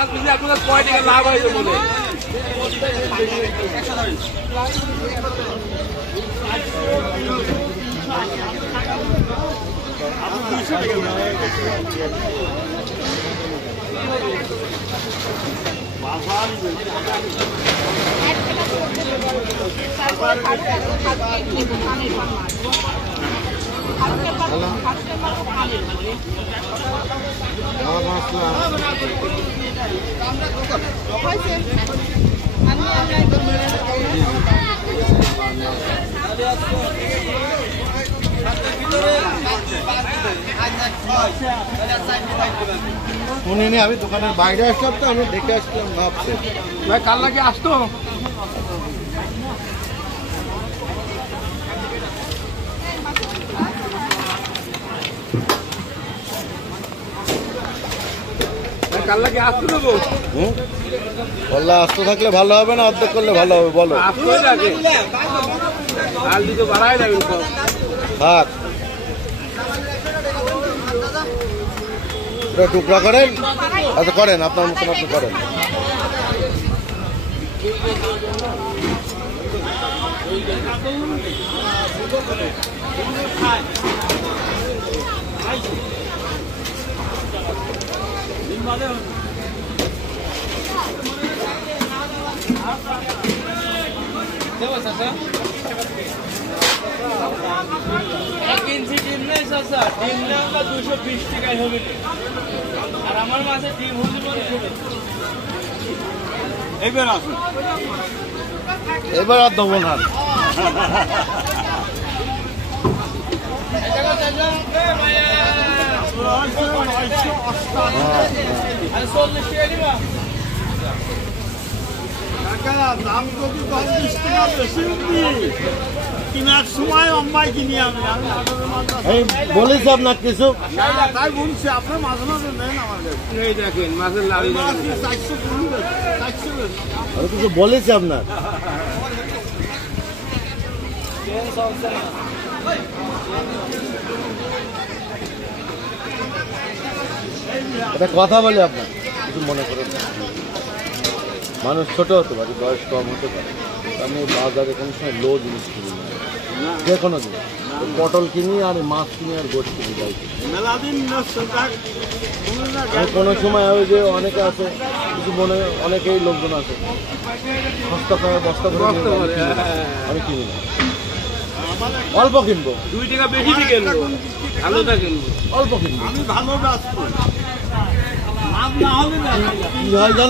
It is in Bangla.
মাছ বেশি আপনার কয় টাকা লাভ হয় বলে শুনিনি, আমি দোকানের বাইরে আসলাম তো, আমি দেখে আসলাম ভাবছি ভাই কাল নাকি আসতো কাল নাকি আসতো দেবো বললে আসতে থাকলে ভালো হবে না অর্ধেক করলে ভালো হবে বলো? আসতোই লাগে কাল দিতে বাড়াই যাবেন তো থাক, টুকরা করেন। আচ্ছা করেন, আপনার মতন আপনি করেন। এক ইঞ্চি ডিম নেই স্যার, ডিম নেই 220 টাকায় হবে আর আমার মাঝে ডিম হতে পারে। এবার আসুন, এবার আর দেবো না। কেনার সময় অম্বাই কিনি আমি বলেছি আপনার কিছু, তাই বলছি আপনার মাঝে মাঝে নেন আমাদের এই দেখেন মাছের লাড়ি 400 আমি কিছু বলেছি আপনার। একটা কথা বলি আপনার, কিছু মনে করেন না। মানুষ ছোট হতে পারে, বয়স কম হতে পারে, আমি বাজারে কোনো সময় লো জিনিস কিনি না, যে কোনো জিনিস। পটল কিনি আর মাছ কিনি আর গোট কিনি, যাই মেলাদিন আমি কোনো সময় ওই যে অনেকে আছে কিছু মনে, অনেকেই লোকজন আছে সস্তা করে বস্তা করে আমি কিনি না, অল্প কিনবো, 2 টাকা বেশি দিয়ে কিনবো, আলুটা কিনবো অল্প কিনবো। আমি ভালো ব্যস্ত লাভ না হলে না কি হয় জানো?